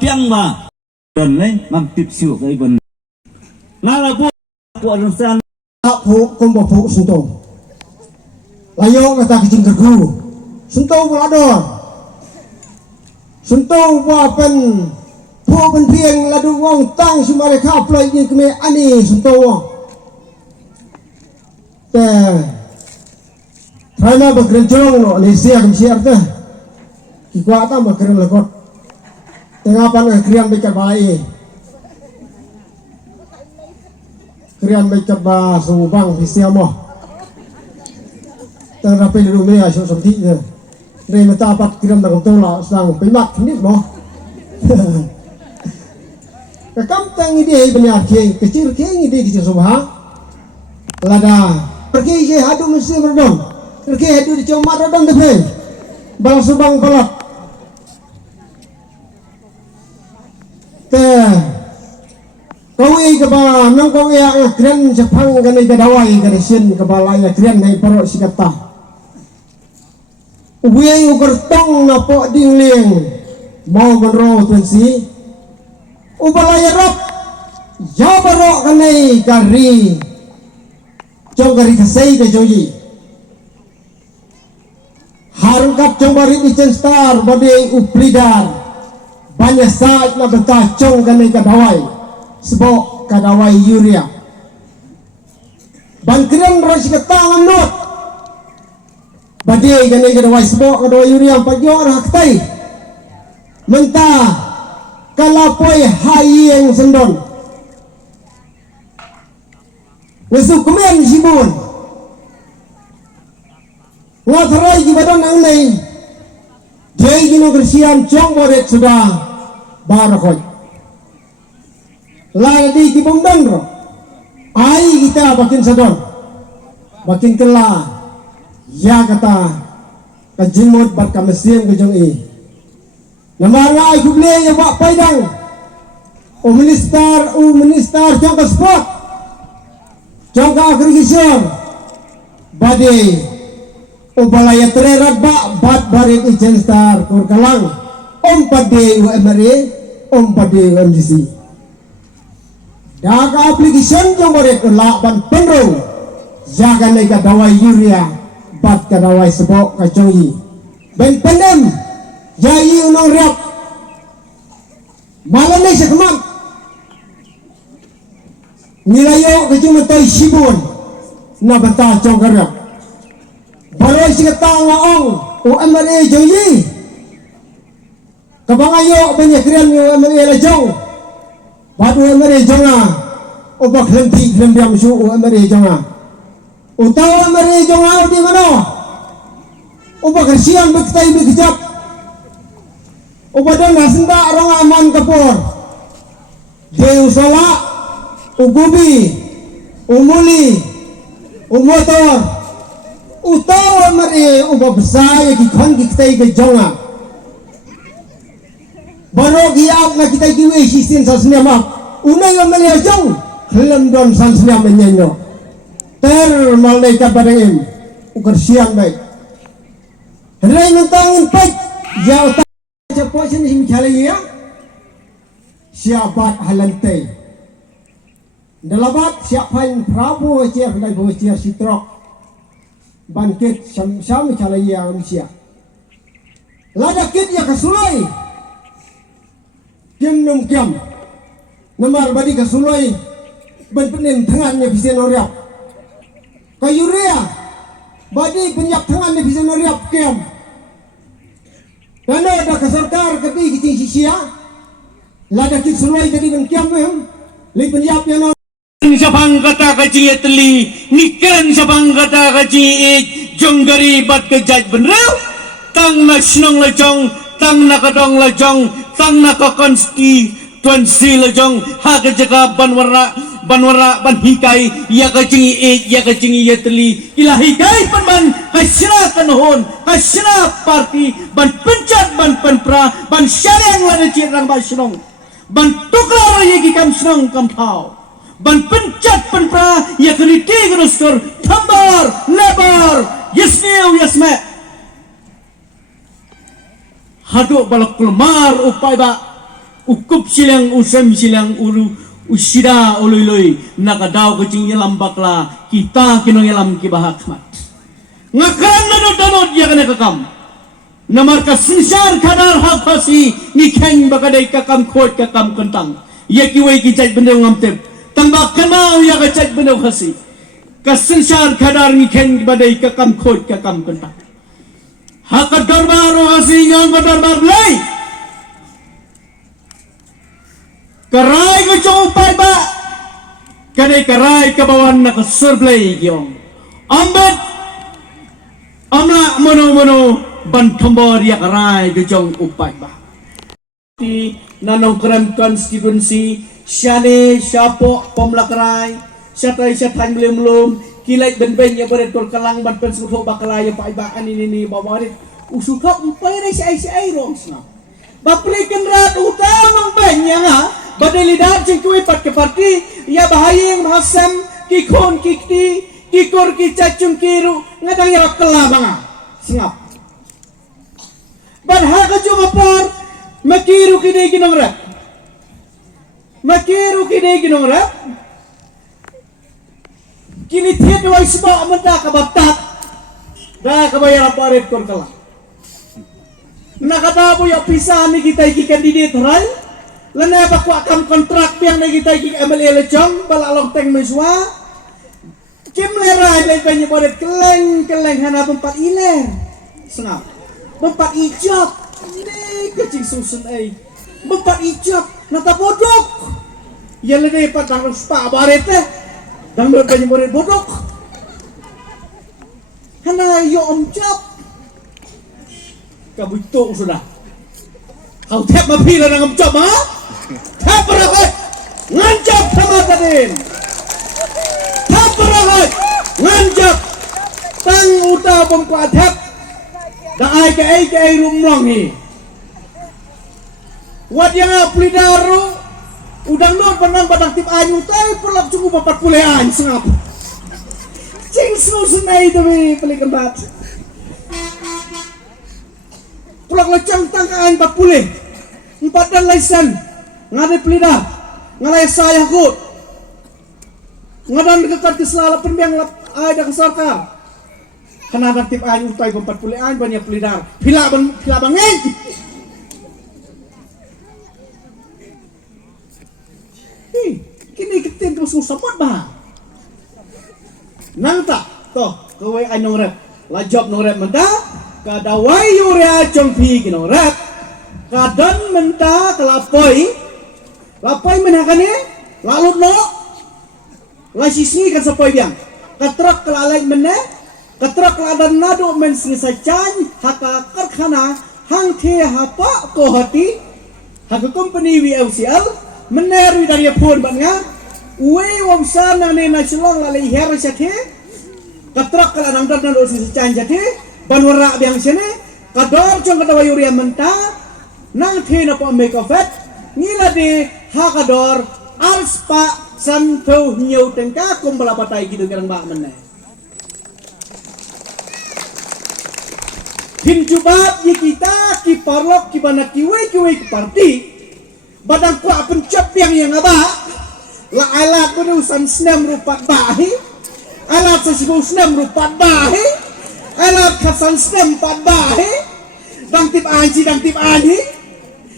piang ba dan này mang tiếp siêu cái vấn na là của dân san phụ công bộ phụ sung tô layo kata kecing kergu sung tô pula do sung tô wa pen po pen piang ladu wong tang si mereka play ni keme ani sung tô te Trana bekerjong no Malaysia kemsiar teh kikuatan bekerja lekot tengah pan krian bekat balai krian bekat ba subang fisiamo terapi di rumah asyik seperti itu dari mata apa krian dalam tola sang pemat ni mo kekam tang ide benar kecil ide kecil subang lada pergi je hadu mesti berdong pergi hadu di cuma rodong deh bal subang balap Kawi keba nang kawi ang kren Jepang ganay kadaway kadasin kabala ya kren na iparo sikata. Uwi ugertong na po dingling mau benro tensi. Ubalaya rap jabaro ganay kari jong kari kasay ka joji. Harungkap jong bari ijen star badi uplidar banyak saat na bentah jong ganay kadaway. Sebab kadawai yuria bangkiran rasi ketangan not badai ganai kadawai sebab kadawai yuria pagi orang haktai mentah kalapoi hai yang sendon ngesuk kemen sibun ngatarai gibadan ang nai jai gino kersian cong boret sudah barakoi lagi di pembang ro, ai kita makin sadon, makin kelah, ya kata kajimut bat kamesin kejong i. Namanya ai kuble ya bak paidang, o minister jangka sport, jangka agriculture, badai, o balaya tererat bak bat barit ijen star kurkalang, pade UMRE, pade UMGC. Daga aplikasi yang mereka lakukan penuh, jaga mereka dawai yuria, bat ke dawai sebok kacoi. Ben pendem, jai unong riap, malam ni sekemat. Nilayo kecuma tay sibun, na bentah congkarap. Baru si ketang ngaong, UMRE joi. Kabangayo banyak krian UMRE lejong. Batu UMRE jonga, obak lenti lembiam su UMRE jonga. Utau UMRE jonga di mana? Obak kersian berketai berkejap. Obadan nasenda orang aman kapur. Deus sola, ugubi, umuli, umotor. Utau UMRE obak besar yang kikon berketai kejonga. Baru giap na kita kiwe sisin sa sinema. Unay ang maliyajong kelemdon san sinema nyenyo. Termal na ikapadangin. Ukar siyang baik. Henry nantangin pait. Yaw ta. Siapa sini simichalay ya? Siapat halantay. Dalabat siapain Prabu ciar na bo ciar sitrok. Bangkit syam chalay ya manusia. Ladakit ya kasulay. Kiam num kiam, namar badi kasuloi, berpenin tangannya bisa noriap. Kayuria, badi penyak tangannya bisa noriap kiam. Karena ada keserkar keti kicing sisia, lada kit suloi jadi ben kiam mem, li penyak yang nor. Sabang kata kaci etli, nikan sabang kata kaci jonggari bat kejat benrau, tang na snong lejong, tang na kadong lejong. Tang na konstituensi lejong hak jaga banwara ban hikai ya kacing yetli ilahi kai pan hasra kanhon hasra parti ban pencat ban penpra ban syarang lada cirang basrong ban tuklar yegi kam srong kam thau ban pencat penpra ya kriti grostor thambar lebar yesneu yasme haduk balak kulmar upai ba ukup silang usam silang ulu usida uloi nakadaw kecing yalam bakla kita kinong yalam kibahakmat ngakaran nanod ya kana kakam namar ka sinsar kadar hakasi ni keng bakadai kakam khot kakam kentang ya kiwai ki jaj bendeu ngamtep tambak kanau ya ka jaj bendeu khasi ka sinsar kadar ni keng badai kakam khot kakam kentang hakat darbar khasi nyang darbar lay karai ko chopay ba kanay karai kabawan na kasurblay gyong ambat amla mono bantombor ya karai ko jong upay ba ti nanong kram constituency syane syapo pemlakarai syatay syatay belum kilay ben ya beret kol kalang ban pensuho bakalaya pa ibaan ini bawarit usuka upay na si ay rongs na baplikan rat utamang banya nga badai lidah cengkui pat ke parti ya bahaya yang mahasam kikon kikti kikor kicacung kiru ngadang ya kelabanga sengap barha ka jumapar makiru kini ginong rap kini tiap wa isba amanda ka batat da ka bayar paret kor kala nakatabo ya pisah ni kita iki kandidat rai lana ba ko akam kontrak biang na kita ki MLA lechong balalong teng meswa kim lerai lay banyak bodet keleng hana bempat iler sengap bempat ijab ni kecing susun bempat ijab nata bodok ya lene patang spa barete dang banyak bodet bodok hana yo omjab kabuto sudah kau tap mapila nang omjab ha Taparahat nganjak sama tadin. Taparahat nganjak tang uta bong kuadhap da ai ke rumlong hi. Wat yang aplidaru udang nur panang badang tip anyu tai pelak cukup 40 an sengap. Cing susunai tu bi pelikan bat. Pelak lecang tangkaan 40. 4 dan laisan ngade pelida ngalai saya kut ngadan dekat keselala penbiang lap ada kesarkar kena tip anyu utai 40 an banyak pelida pila bangeng kini ketin terus support bah nang tak toh kowe anong rep lajop nong rep menta kadawai yuria jongpi kinong rep kadan menta kelapoi lapai menakane lalut no lasisni kan sapoi biang katrak kelalai mene katrak ladan nado men sinsacan haka karkhana hang the hapa ko hati haka company WLCL meneru dari pun banga uwe wamsa nane na silong lalai her syathe katrak keladang dan nado sinsacan jathe banwara biang sene kador jong kadawa yuria menta nang the na po make of it ngila di hakador alspa santo nyau tengka kumbala patai gitu gerang bak meneh hinjubab ye kita ki parlok ki bana kiwe ki parti badang kwa pencap yang aba la alat berusan senam rupat bahi alat sesibu senam rupat bahi alat kasan senam pat bahi dang tip anji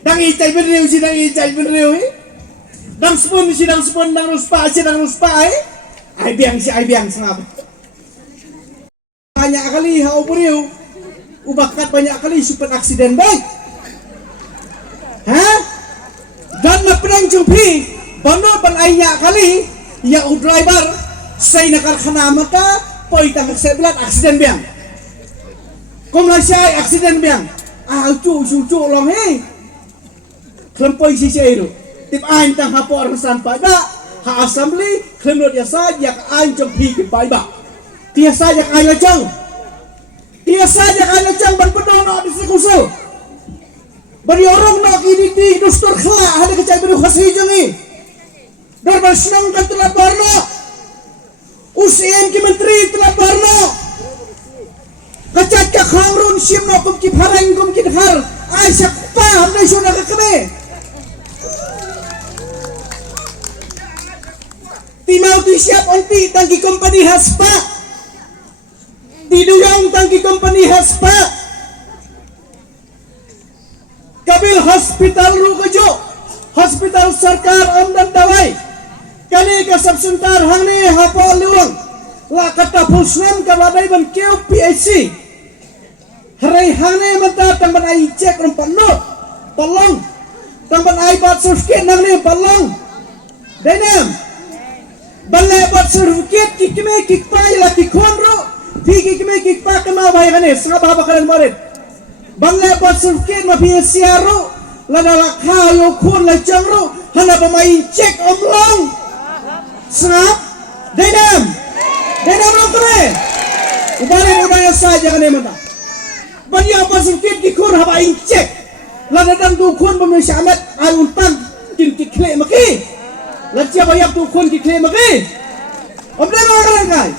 dang icai benriu si dang icai benriu dang spun si dang spun dang ruspa ai biang sengap banyak kali hau beriu ubakat banyak kali super aksiden baik dan napedang jumpi banol pan ainya kali ya driver say nakar khana mata poi tang sebelat aksiden biang komlasai aksiden biang cu long klempoi si itu tip ain tang hapor san pada ha assembly klemot ya saja ain jempi ke baiba dia saja ain lejang ban pedong no di sekusul bari orang no kini di dustur khla ada kecai beru khasi jangi darban senang kan telah barno usim ki menteri telah barno kacat ka khamrun sim no kum ki pharang kum ki dhar ai sakpa hamdai sura ka kame di siap onti tangki company haspa. Diduyang tangki company haspa. Kabil hospital rukajo. Hospital sarkar amdan dawai. Kani ka subcenter hangni hapa luang. La kata pusnam kabadai ban keu PIC. Harai hangni mata tamban ai cek rompan not. Tolong. Tamban ai bat certificate nangni palong. Denam. Balai bat certificate kikme kikpai la kikonro. Pi kikme kikpa kema bhai kane sanga baba karen marit. Balai bat certificate ma pi siaro. Lada rakha yo khon la changro. Hana pemain cek omlong. Senap, denam orang kere. Ubare udaya saja kan emang. Bani apa sedikit dikur haba incek. Lada dan dukun pemirsa amat ayun tan kin kikle maki. Lacia bayar dukun kikle maki. Omden orang kai.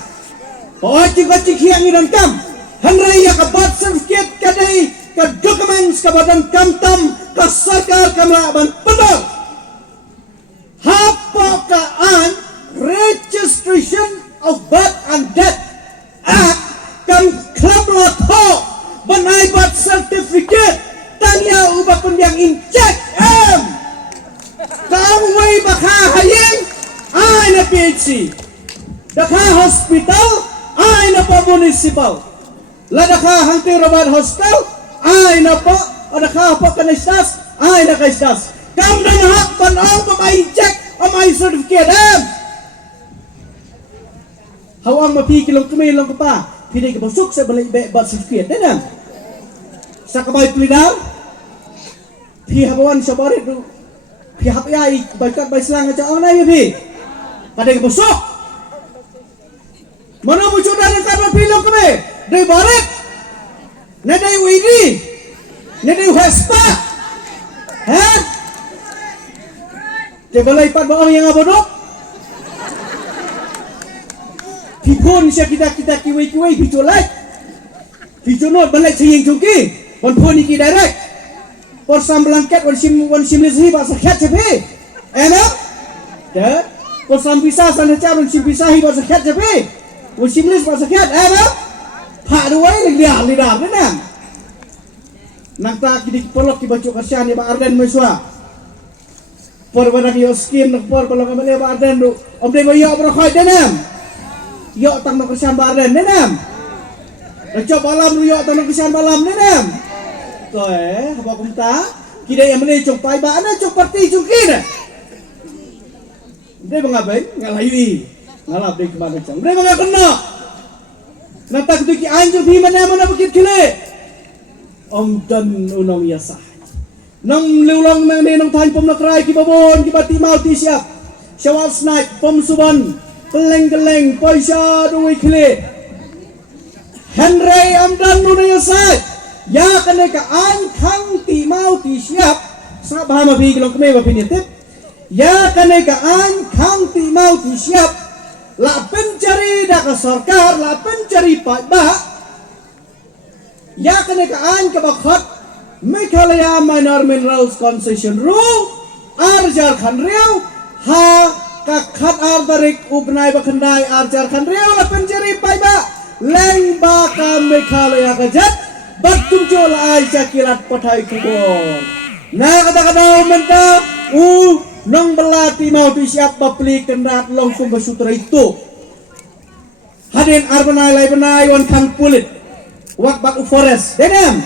Oh cik hiang iran kam. Hanrai ya kabat sedikit kadai ka dokumen ka badan kamtam ka sarkar kamlaban pedal. Hapakaan Registration of Birth and Death Act kan klub lato banai birth certificate tanya ubah pendiang incek kau wei bakha hayeng ai na PHC dakha hospital ai na pa municipal la dakha hangti robat hostel ai na pa dakha pa kanistas ai na kaistas kam na hak panong pa incek amai certificate Hawang mapi kilong kumi lang pa. Pinay ka busuk sa balay bat certificate. Denam. Sa kabay pilidaw. Pihabawan sa barit. Pihapyay. Baykat bay selang at ang nayo pi. Paday ka busuk. Mana mo juda ng kabay pilong kumi. Day barit. Naday widi. Naday haspa. Ha? Di balay pat ba ang yang abodok? Pipun siya kita kiwi picu like picu not balik saying jungki wan pun iki direct por sam blanket wan sim lesi ba sakhat chepe enak ya por sam bisa san cha wan sim bisa hi ba sakhat chepe wan sim les ba sakhat enak pha duai lidah nenang nang ta kidi polok ki bacu kasyan ni ba arden meswa por badak yo skim nak por polok amale ba arden do omde ba yo bro khoy denam Yok tang nak kesan badan nenam. Recok balam lu yok tang nak kesan balam nenam. To apa kumta? Kita yang mana cok pai ba ana cok parti cukin. Dia mengabai ngalayui. Ngalap dia kemana cang. Dia mengabai kena. Nanti tu ki anjur di mana bukit kile. Om dan unong yasa. Nang lulang nang nang tan pom nak rai ki babon ki bati mau ti siap. Syawal snack pom suban. Keleng paisa duwi kile Henry amdan nunaya sat ya kena ka kang ti mau ti siap sa bahama bi kilong keme ba pinitip ya kena ka kang ti mau ti siap la pencari da ka sarkar la pencari ba ya kena ka bakhat Meghalaya Minor Minerals Concession Rule arjar khan riau ha kakhat arbarik ubnai bakandai arjar kan reola pencari paiba leng baka Meghalaya kajat batunjol ai cakilat pathai kubor na kata menta nong belati mau tu siap bapli kendat long kumba sutra itu hadin arbanai lai benai wan kan pulit wak bak forest denam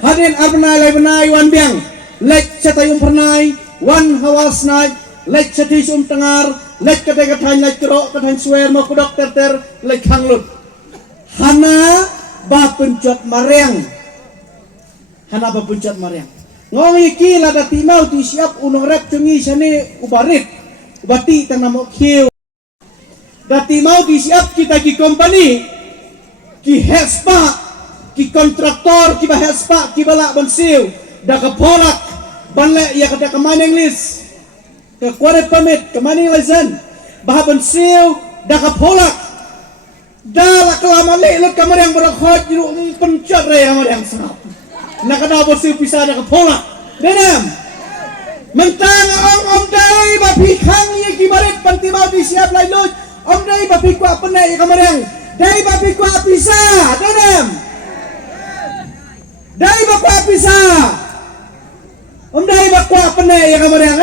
hadin arbanai lai benai wan biang lek catayum pernai wan hawas naik lek chatis tengar lek kathan lek kero kathan swer ma kudok ter lek hanglut hana ba pencot mareang ngong iki lada timau ti siap unong rep cungi sane ubarit ubati tang namo kiu dati mau ti siap kita ki company ki hespa ki kontraktor ki ba hespa ki bala bansiu da ka polak banle ya kada ka maneng list ke kuaret pamit ke maning license bahaban siu da ka polak da la kelama le lut kamar yang berakhot jiru pencet re yang senap nak ada bos siu pisah da ka polak denam mentang om dai bapi khang ye kibaret pantimau di siap lai lut om dai bapi kwa penai kamarang dai bapi kwa pisa dadam dai bakwa pisa om dai bakwa penai kamarang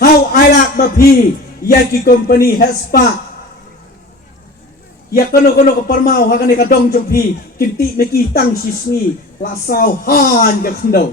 how ailak bapi ya ki company haspa ya kono ke permau hakane ka dong jompi kinti meki tang sisni lasau han ka kendo